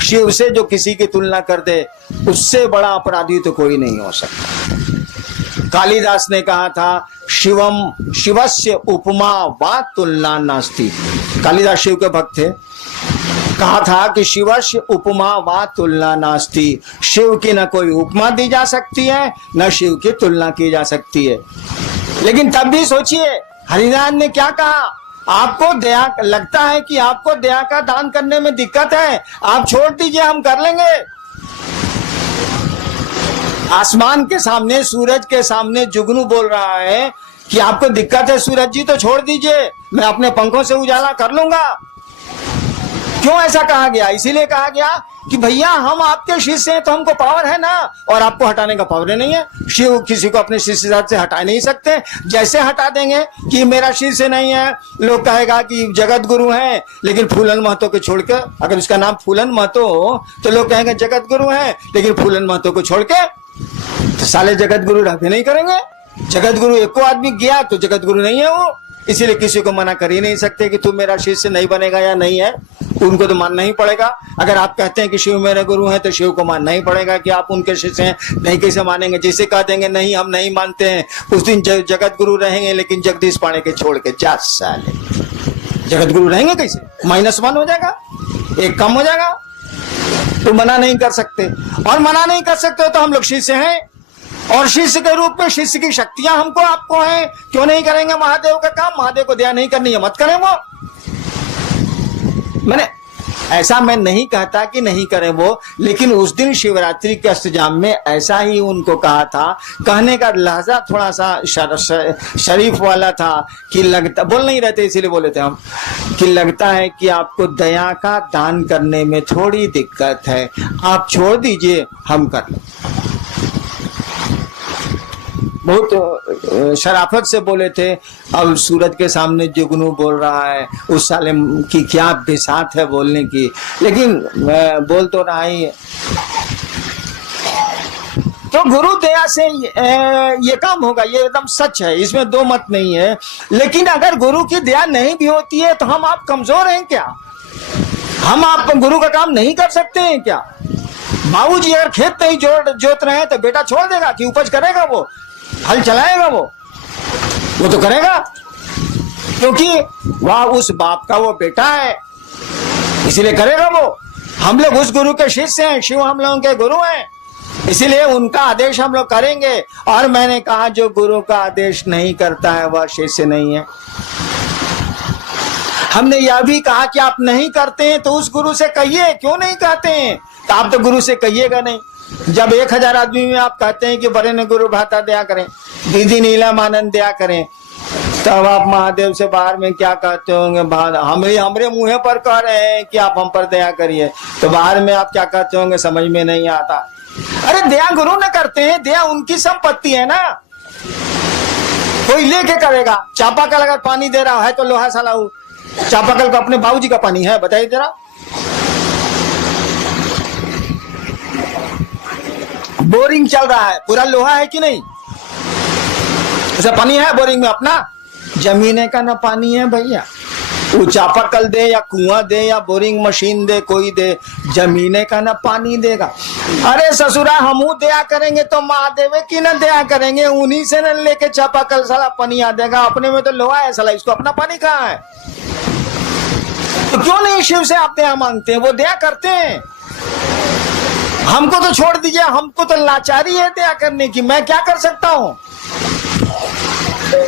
शिव से जो किसी की तुलना कर दे, उससे बड़ा अपराधी तो कोई नहीं हो सकता। कालिदास ने कहा था शिवम शिवस्य उपमा वा तुलना नास्ति। कालिदास शिव के भक्त थे, कहा था कि शिवस्य उपमा वा तुलना नास्ति। शिव की न कोई उपमा दी जा सकती है, न शिव की तुलना की जा सकती है। लेकिन तब भी सोचिए हरिनाथ ने क्या कहा, आपको दया लगता है कि आपको दया का दान करने में दिक्कत है, आप छोड़ दीजिए, हम कर लेंगे। आसमान के सामने, सूरज के सामने जुगनू बोल रहा है कि आपको दिक्कत है सूरज जी, तो छोड़ दीजिए, मैं अपने पंखों से उजाला कर लूंगा। क्यों ऐसा कहा गया? इसीलिए कहा गया कि भैया हम आपके शिष्य हैं तो हमको पावर है ना, और आपको हटाने का पावर नहीं है। शिव किसी को अपने शिष्य से हटा नहीं सकते। जैसे हटा देंगे कि मेरा शिष्य नहीं है, लोग कहेगा कि जगत गुरु है, लेकिन फूलन महतो को छोड़ के, अगर उसका नाम फूलन महतो हो तो लोग कहेंगे जगत गुरु है, लेकिन फूलन महतो को छोड़ के तो साले जगत गुरु रहते नहीं करेंगे। जगत गुरु एको आदमी गया तो जगत गुरु नहीं है वो। इसीलिए किसी को मना कर ही नहीं सकते कि तू मेरा शिष्य नहीं बनेगा या नहीं है, उनको तो मानना ही पड़ेगा। अगर आप कहते हैं कि शिव मेरे गुरु हैं तो शिव को मानना ही पड़ेगा कि आप उनके शिष्य हैं। नहीं कैसे मानेंगे? जिसे कह देंगे नहीं हम नहीं मानते हैं, उस दिन जगत गुरु रहेंगे, लेकिन जगदीश पाणे के छोड़ के 4 साल जगत गुरु रहेंगे कैसे? -1 हो जाएगा, 1 कम हो जाएगा। तो मना नहीं कर सकते, और मना नहीं कर सकते तो हम लोग शिष्य हैं, और शिष्य के रूप में शिष्य की शक्तियां हमको आपको हैं। क्यों नहीं करेंगे महादेव का काम? महादेव को दया नहीं करनी है, मत करें वो। मैंने ऐसा मैं नहीं कहता कि नहीं करें वो, लेकिन उस दिन शिवरात्रि के अष्टजाम में ऐसा ही उनको कहा था। कहने का लहजा थोड़ा सा शरीफ वाला था कि लगता, बोल नहीं रहते इसीलिए बोले थे हम, कि लगता है कि आपको दया का दान करने में थोड़ी दिक्कत है, आप छोड़ दीजिए, हम कर लें। बहुत शराफत से बोले थे। अब सूरज के सामने जुगनू बोल रहा है, उस साले की क्या बिसात है बोलने की, लेकिन बोल तो रहा ही है। तो गुरु दया से ये काम होगा, ये एकदम सच है, इसमें दो मत नहीं है। लेकिन अगर गुरु की दया नहीं भी होती है तो हम आप कमजोर हैं क्या? हम आप गुरु का काम नहीं कर सकते हैं क्या? बाबूजी अगर खेत नहीं जोत रहे हैं तो बेटा छोड़ देगा कि उपज करेगा? वो हल चलाएगा, वो तो करेगा, क्योंकि वह उस बाप का वो बेटा है, इसीलिए करेगा वो। हम लोग उस गुरु के शिष्य हैं, शिव हम लोगों के गुरु हैं, इसीलिए उनका आदेश हम लोग करेंगे। और मैंने कहा जो गुरु का आदेश नहीं करता है वह शिष्य नहीं है। हमने यह भी कहा कि आप नहीं करते हैं तो उस गुरु से कहिए, क्यों नहीं कहते हैं? तो आप तो गुरु से कहिएगा नहीं। जब 1000 आदमी में आप कहते हैं कि बड़े ने गुरु भाता दया करें, दीदी नीला मानन दया करें, तब आप महादेव से बाहर में क्या कहते होंगे? हमरे मुंह पर कह रहे हैं कि आप हम पर दया करिए, तो बाहर में आप क्या कहते होंगे? समझ में नहीं आता। अरे दया गुरु न करते हैं, दया उनकी संपत्ति है ना, कोई लेके करेगा। चापाकल अगर पानी दे रहा है तो लोहा साला चापाकल का अपने बाबूजी का पानी है? बताइए जरा। बोरिंग चल रहा है, पूरा लोहा है कि नहीं? उसे पानी है बोरिंग में अपना? जमीने का ना पानी है भैया। वो चापाकल दे या कुआं दे या बोरिंग मशीन दे, कोई दे, जमीने का ना पानी देगा। अरे ससुरा हमू दया करेंगे तो महादेव की ना दया करेंगे, उन्हीं से न लेके चापाकल साला पानी आ देगा। अपने में तो लोहा है साला, इसको अपना पानी कहाँ है? तो क्यों नहीं शिव से आप दया मांगते हैं? वो दया करते हैं। हमको तो छोड़ दीजिए, हमको तो लाचारी है दया करने की, मैं क्या कर सकता हूँ?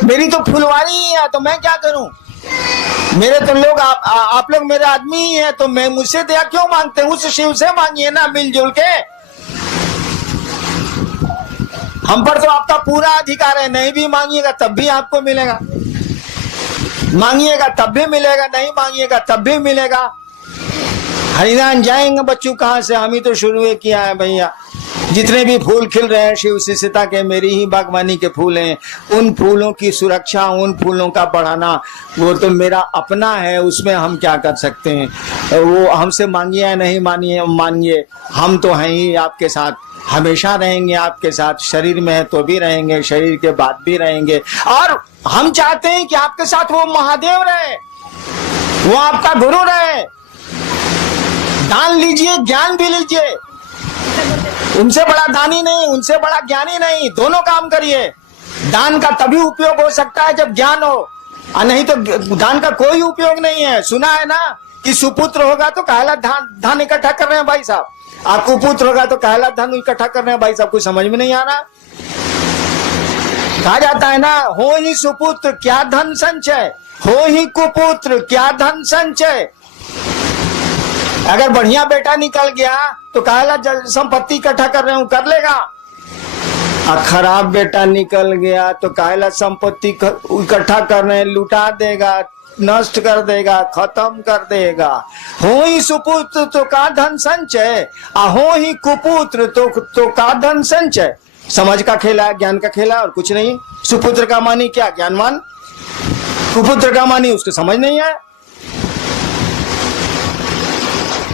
मेरी तो फुलवारी ही है, तो मैं क्या करूं? मेरे तो लोग आप लोग मेरे आदमी ही हैं, तो मैं मुझसे दया क्यों मांगते हैं? उस शिव से मांगिए ना मिलजुल के। हम पर तो आपका पूरा अधिकार है, नहीं भी मांगिएगा तब भी आपको मिलेगा, मांगिएगा तब भी मिलेगा, नहीं मांगिएगा तब भी मिलेगा। हरिनाम जाएंगे बच्चों कहाँ से? हम ही तो शुरू किया है भैया। जितने भी फूल खिल रहे हैं शिव शिष्यता के, मेरी ही बागवानी के फूल हैं। उन फूलों की सुरक्षा, उन फूलों का बढ़ाना वो तो मेरा अपना है, उसमें हम क्या कर सकते हैं? वो हमसे मांगिए या नहीं मानिए, हम तो हैं ही आपके साथ, हमेशा रहेंगे आपके साथ। शरीर में है तो भी रहेंगे, शरीर के बाद भी रहेंगे। और हम चाहते हैं कि आपके साथ वो महादेव रहे, वो आपका गुरु रहे। दान लीजिए, ज्ञान भी लीजिए। उनसे बड़ा दानी नहीं, उनसे बड़ा ज्ञानी नहीं, दोनों काम करिए। दान का तभी उपयोग हो सकता है जब ज्ञान हो, और नहीं तो दान का कोई उपयोग नहीं है। सुना है ना कि सुपुत्र होगा तो काहला धान इकट्ठा कर रहे हैं भाई साहब, और कुपुत्र होगा तो काहला धन इकट्ठा कर रहे हैं भाई साहब। कुछ समझ में नहीं आ रहा। कहा जाता है ना, हो ही सुपुत्र क्या धन संचय, हो ही कुपुत्र क्या धन संचय। अगर बढ़िया बेटा निकल गया तो काहला संपत्ति इकट्ठा कर रहे हूं, कर लेगा। और खराब बेटा निकल गया तो काहला संपत्ति इकट्ठा कर रहे हैं, लुटा देगा, नष्ट कर देगा, खत्म कर देगा। हो ही सुपुत्र तो का धन संचय, हो ही कुपुत्र तो का धन संचय। समझ का खेला, ज्ञान का खेला, और कुछ नहीं। सुपुत्र का मानी क्या? ज्ञानवान। कुपुत्र का मानी उसको समझ नहीं है।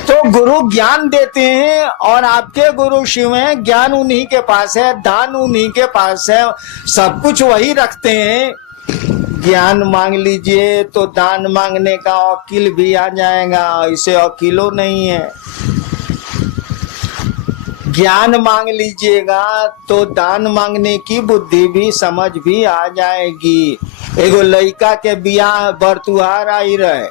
तो गुरु ज्ञान देते हैं, और आपके गुरु शिव हैं, ज्ञान उन्हीं के पास है, दान उन्हीं के पास है, सब कुछ वही रखते हैं। ज्ञान मांग लीजिए तो दान मांगने का वकील भी आ जाएगा, इसे वकीलो नहीं है। ज्ञान मांग लीजिएगा तो दान मांगने की बुद्धि भी, समझ भी आ जाएगी। एगो लड़का के बियाह बरतुहार आई रहे,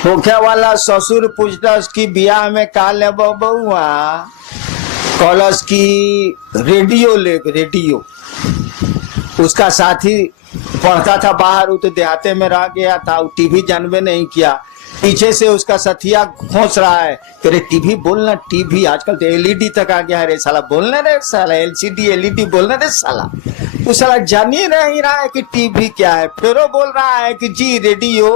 होखे वाला ससुर पूछलस की बियाह में का ले बउआ, कहलस की रेडियो ले, रेडियो। उसका साथी पढ़ता था बाहर, वो तो देहाते में रह गया था, वो टीवी जानबे नहीं किया। पीछे से उसका सथिया खोस रहा है, तेरे टीवी बोलना, टीवी आजकल तो एलईडी तक आ गया है रे साला, बोलना रे साला, एलसीडी एलईडी बोलना रे साला। वो साला जान ही नहीं रहा है कि टीवी क्या है, फिर वो बोल रहा है कि जी रेडियो।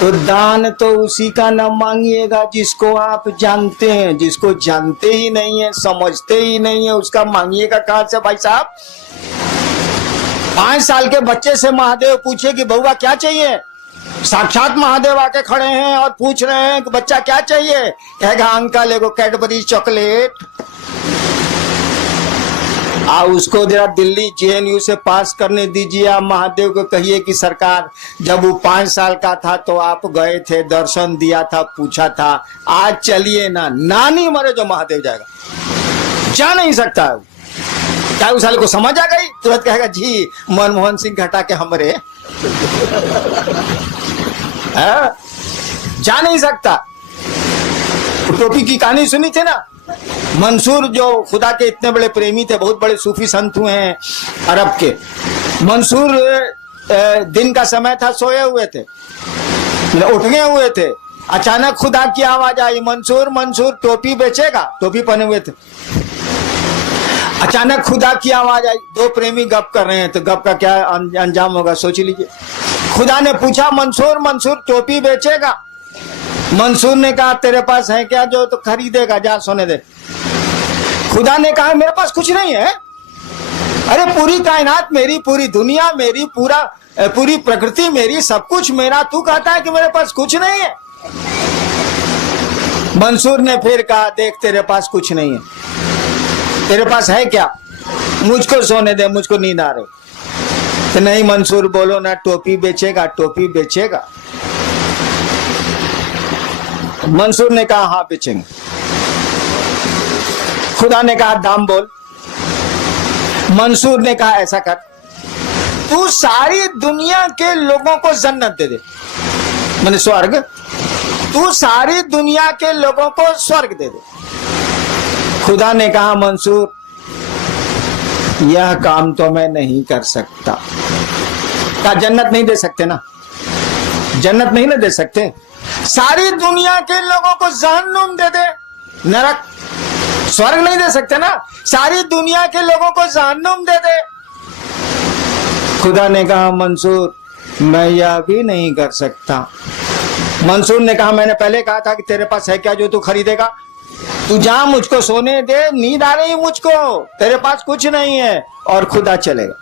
तो दान तो उसी का न मांगिएगा जिसको आप जानते हैं, जिसको जानते ही नहीं है, समझते ही नहीं है, उसका मांगिएगा कहां से भाई साहब। 5 साल के बच्चे से महादेव पूछे कि बउआ क्या चाहिए, साक्षात महादेव आके खड़े हैं और पूछ रहे हैं कि बच्चा क्या चाहिए, कहेगा अंकल एगो कैडबरी चॉकलेट। उसको जरा दिल्ली जेएनयू से पास करने दीजिए। आप महादेव को कहिए कि सरकार, जब वो 5 साल का था तो आप गए थे, दर्शन दिया था, पूछा था, आज चलिए ना, नानी मरे जो महादेव जाएगा, जा नहीं सकता है। क्या उस साल को समझ आ गई? तुरंत कहेगा जी मनमोहन सिंह घटा के हमरे जा नहीं सकता। टोपी की कहानी सुनी थी ना, मंसूर जो खुदा के इतने बड़े प्रेमी थे, बहुत बड़े सूफी संत हुए हैं अरब के। मंसूर दिन का समय था, सोए हुए थे, उठ गए हुए थे, अचानक खुदा की आवाज आई, मंसूर मंसूर टोपी बेचेगा। टोपी पहने हुए थे, अचानक खुदा की आवाज आई। 2 प्रेमी गप कर रहे हैं, तो गप का क्या अंजाम होगा सोच लीजिए। खुदा ने पूछा मंसूर मंसूर टोपी बेचेगा? मंसूर ने कहा तेरे पास है क्या जो तो खरीदेगा, जा सोने दे। खुदा ने कहा मेरे पास कुछ नहीं है। अरे पूरी कायनात मेरी, पूरी दुनिया मेरी, पूरी प्रकृति मेरी, सब कुछ मेरा, तू कहता है कि मेरे पास कुछ नहीं है। मंसूर ने फिर कहा देख तेरे पास कुछ नहीं है, तेरे पास है क्या? मुझको सोने दे, मुझको नींद आ रही। तो नहीं मंसूर बोलो ना, टोपी बेचेगा, टोपी बेचेगा। मंसूर ने कहा हाँ बेचेंगे। खुदा ने कहा दाम बोल। मंसूर ने कहा ऐसा कर, तू सारी दुनिया के लोगों को जन्नत दे दे, मैंने स्वर्ग, तू सारी दुनिया के लोगों को स्वर्ग दे दे। खुदा ने कहा मंसूर यह काम तो मैं नहीं कर सकता। कहा जन्नत नहीं दे सकते ना, जन्नत नहीं ना दे सकते, सारी दुनिया के लोगों को जहन्नुम दे दे, नरक, स्वर्ग नहीं दे सकते ना, सारी दुनिया के लोगों को जहन्नुम दे दे। खुदा ने कहा मंसूर मैं यह भी नहीं कर सकता। मंसूर ने कहा मैंने पहले कहा था कि तेरे पास है क्या जो तू खरीदेगा, तू जा मुझको सोने दे, नींद आ रही मुझको, तेरे पास कुछ नहीं है। और खुदा चलेगा।